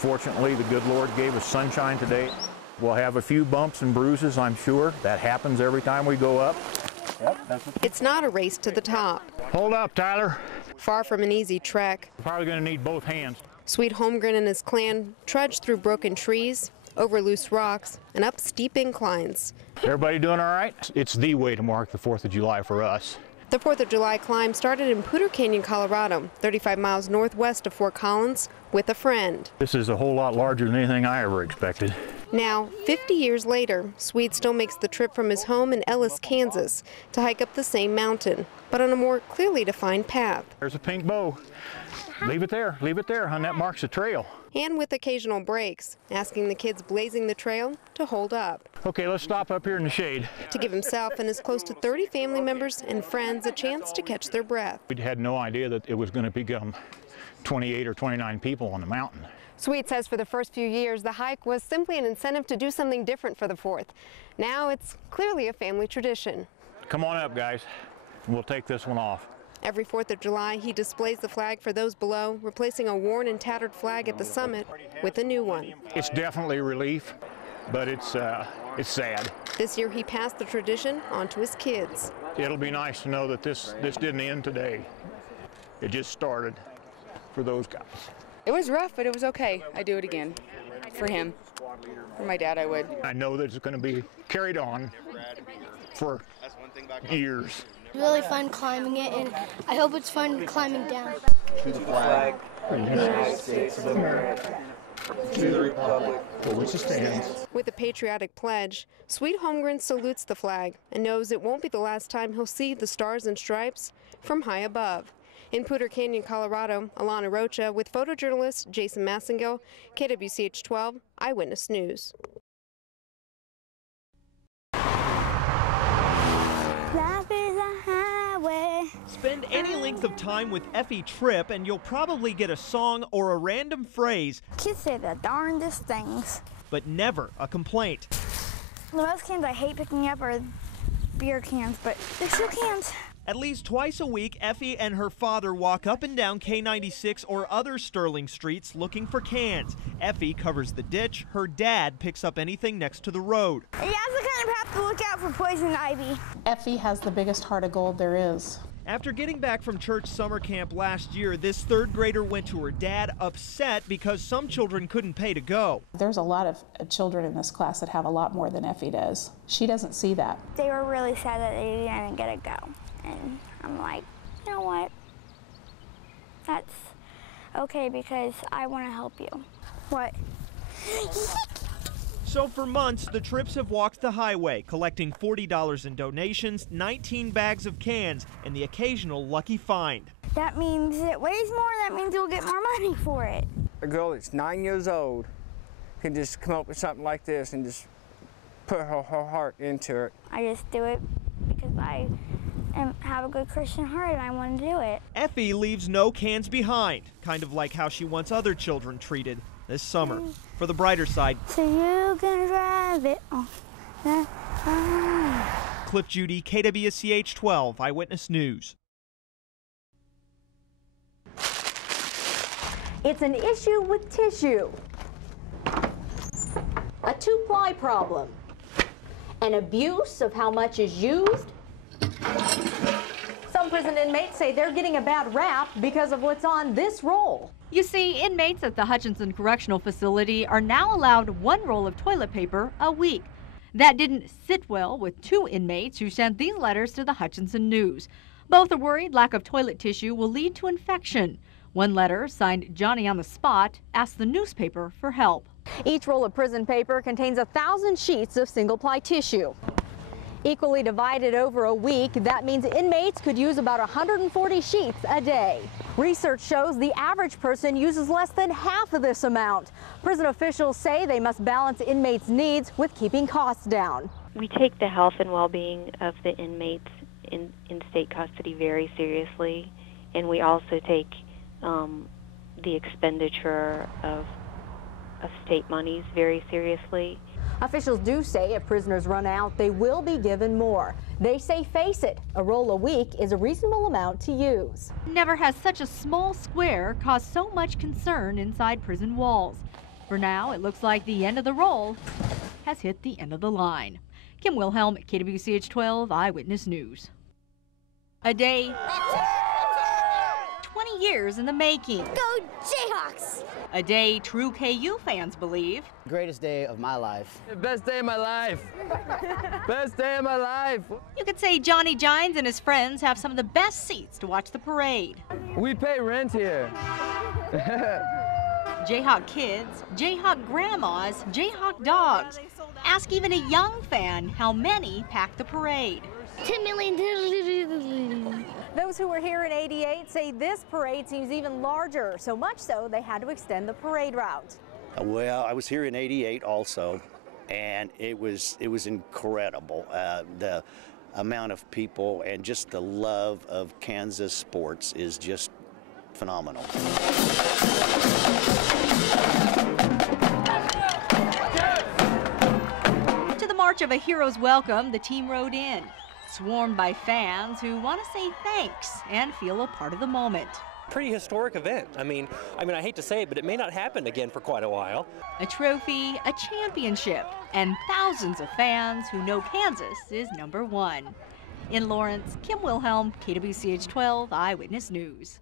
Fortunately, the good Lord gave us sunshine today. We'll have a few bumps and bruises, I'm sure. That happens every time we go up. It's not a race to the top. Hold up, Tyler. Far from an easy trek. Probably going to need both hands. Sweet Holmgren and his clan trudge through broken trees, over loose rocks, and up steep inclines. Everybody doing all right? It's the way to mark the 4th of July for us. The 4th of July climb started in Poudre Canyon, Colorado, 35 miles northwest of Fort Collins, with a friend. This is a whole lot larger than anything I ever expected. Now, 50 years later, Swede still makes the trip from his home in Ellis, Kansas, to hike up the same mountain, but on a more clearly defined path. There's a pink bow. Leave it there, hon. That marks the trail. And with occasional breaks, asking the kids blazing the trail to hold up. Okay, let's stop up here in the shade. To give himself and his close to 30 family members and friends a chance to catch their breath. We had no idea that it was going to become 28 or 29 people on the mountain. Sweet says for the first few years, the hike was simply an incentive to do something different for the 4th. Now it's clearly a family tradition. Come on up, guys. We'll take this one off. Every 4th of July, he displays the flag for those below, replacing a worn and tattered flag at the summit with a new one. It's definitely relief, but it's sad. This year, he passed the tradition on to his kids. It'll be nice to know that this didn't end today. It just started for those guys. It was rough, but it was okay. I'd do it again. For him. For my dad, I would. I know that it's going to be carried on for years. Really fun climbing it, and I hope it's fun climbing down. To the flag of the United States of America, to the republic for which it stands. With a patriotic pledge, Sweet Holmgren salutes the flag and knows it won't be the last time he'll see the stars and stripes from high above. In Poudre Canyon, Colorado, Alana Rocha with photojournalist Jason Massengill, KWCH 12 Eyewitness News. Life is a highway. Spend any length of time with Effie Tripp and you'll probably get a song or a random phrase. Kids say the darndest things. But never a complaint. The most cans I hate picking up are beer cans, but they're still cans. At least twice a week, Effie and her father walk up and down K96 or other Sterling streets looking for cans. Effie covers the ditch. Her dad picks up anything next to the road. You also kind of have to look out for poison ivy. Effie has the biggest heart of gold there is. After getting back from church summer camp last year, this 3rd grader went to her dad upset because some children couldn't pay to go. There's a lot of children in this class that have a lot more than Effie does. She doesn't see that. They were really sad that they didn't get to go. And I'm like, you know what? That's okay because I want to help you. What? So for months, the Tripps have walked the highway, collecting $40 in donations, 19 bags of cans, and the occasional lucky find. That means it weighs more. That means you'll get more money for it. A girl that's 9 years old can just come up with something like this and just put her heart into it. I just do it because I have a good Christian heart and I want to do it. Effie leaves no cans behind, kind of like how she wants other children treated this summer. For the brighter side, so you can drive it on. Cliff Judy, KWCH 12 Eyewitness News. It's an issue with tissue, a two-ply problem, an abuse of how much is used. Some prison inmates say they're getting a bad rap because of what's on this roll. You see, inmates at the Hutchinson Correctional Facility are now allowed 1 roll of toilet paper a week. That didn't sit well with 2 inmates who sent these letters to the Hutchinson News. Both are worried lack of toilet tissue will lead to infection. One letter, signed Johnny on the Spot, asked the newspaper for help. Each roll of prison paper contains 1,000 sheets of single-ply tissue. Equally divided over a week, that means inmates could use about 140 sheets a day. Research shows the average person uses less than half of this amount. Prison officials say they must balance inmates' needs with keeping costs down. We take the health and well-being of the inmates in state custody very seriously, and we also take the expenditure of state monies very seriously. Officials do say if prisoners run out, they will be given more. They say, face it, a roll a week is a reasonable amount to use. Never has such a small square caused so much concern inside prison walls. For now, it looks like the end of the roll has hit the end of the line. Kim Wilhelm, KWCH 12 Eyewitness News. A day 20 years in the making. Go Jayhawks! A day true KU fans believe. Greatest day of my life. Best day of my life. Best day of my life. You could say Johnny Gines and his friends have some of the best seats to watch the parade. We pay rent here. Jayhawk kids, Jayhawk grandmas, Jayhawk dogs. Ask even a young fan how many packed the parade. 10 million. Those who were here in '88 say this parade seems even larger, so much so they had to extend the parade route. Well, I was here in '88 also, and it was incredible. The amount of people and just the love of Kansas sports is just phenomenal. To the March of a Hero's Welcome, the team rode in, swarmed by fans who want to say thanks and feel a part of the moment. Pretty historic event. I mean, I hate to say it, but it may not happen again for quite a while. A trophy, a championship, and thousands of fans who know Kansas is #1. In Lawrence, Kim Wilhelm, KWCH 12 Eyewitness News.